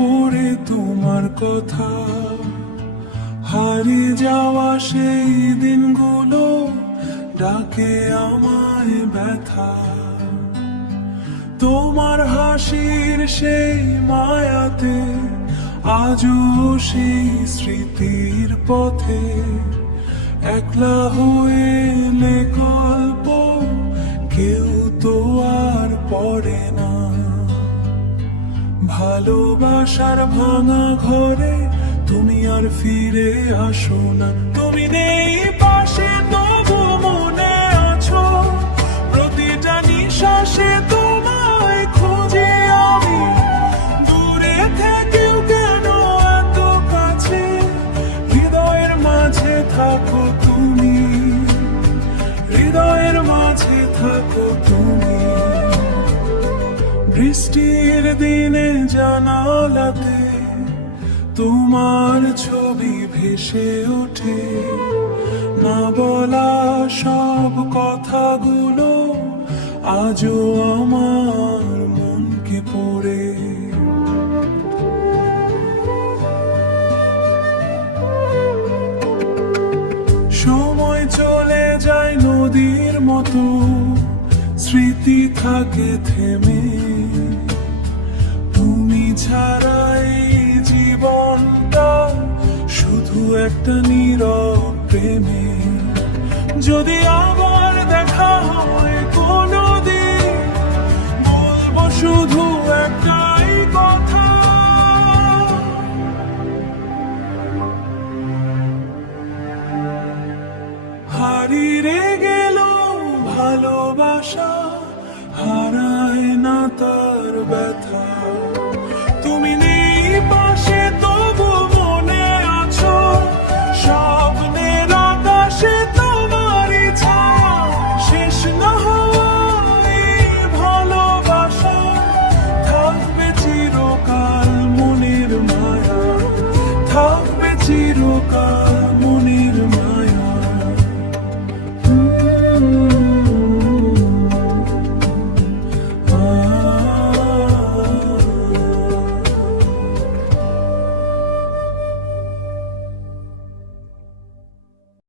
পড়ে তোমার কথা, হারিয়ে যাওয়া সেই দিনগুলো ডাকে আমায় ব্যথা। তোমার হাসির সেই মায়াতে আজও সেই স্মৃতির পথে একলা হয়ে গল্প কেউ তো আর পড়ে না। ভালোবাসার ভাঙা ঘরে তুমি আর ফিরে আসো না। তুমি নেই পাশে তবু মনে আছো, প্রতিটা নিঃশ্বাসে তোমায় খুঁজি আমি। দূরে থেকেও কেন এত কাছে, হৃদয়ের মাঝে থাকো তুমি, হৃদয়ের মাঝে থাকো তুমি। বৃষ্টির দিনে জানালাতে তোমার ছবি ভেসে ওঠে, না বলা সব কথাগুলো আজও আমার মনকে পড়ে। সময় চলে যায় নদীর মতো, স্মৃতি থাকে থেমে। তুমি ছাড়া এই জীবনটা শুধু একটা নীরব প্রেমে। যদি আবার দেখা হয় কোনোদিন, বলবো শুধু একটাই কথা, হারিয়ে গেল ভালোবাসা, হারায় না তা।